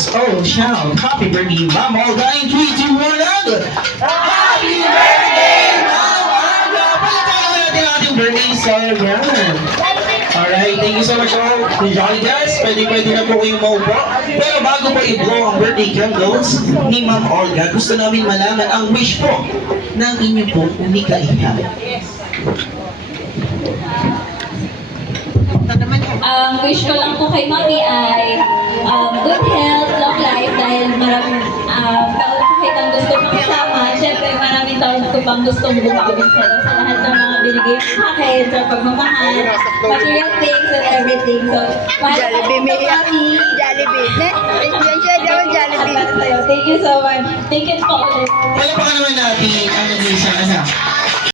let's all shout happy birthday, Ma'am Olga, in 3, 2, 1, and happy birthday, Ma'am Olga! Palatakan naman natin ang ating birthday celebrant. Alright, thank you so much all. Jolly guys, pwede na po kayong maupo. Pero bago po i-blow ang birthday candles ni Ma'am Olga, gusto namin malaman ang wish po ng inyo po ni Kaiha. Ang wish ko lang po kay Mami ay good health, long life, dahil maraming taon ko kitang gusto makasama. Siyempre, maraming taon ko pang gustong bumagin sa lahat ng mga binigay sa akin, sa pagmamahal, material things and everything. So, Jollibee, may Mami. Jollibee. Yan siya daw, Jollibee. Thank you so much. Thank you po ulit. Wala pa ka naman natin ang nag-iisang anak.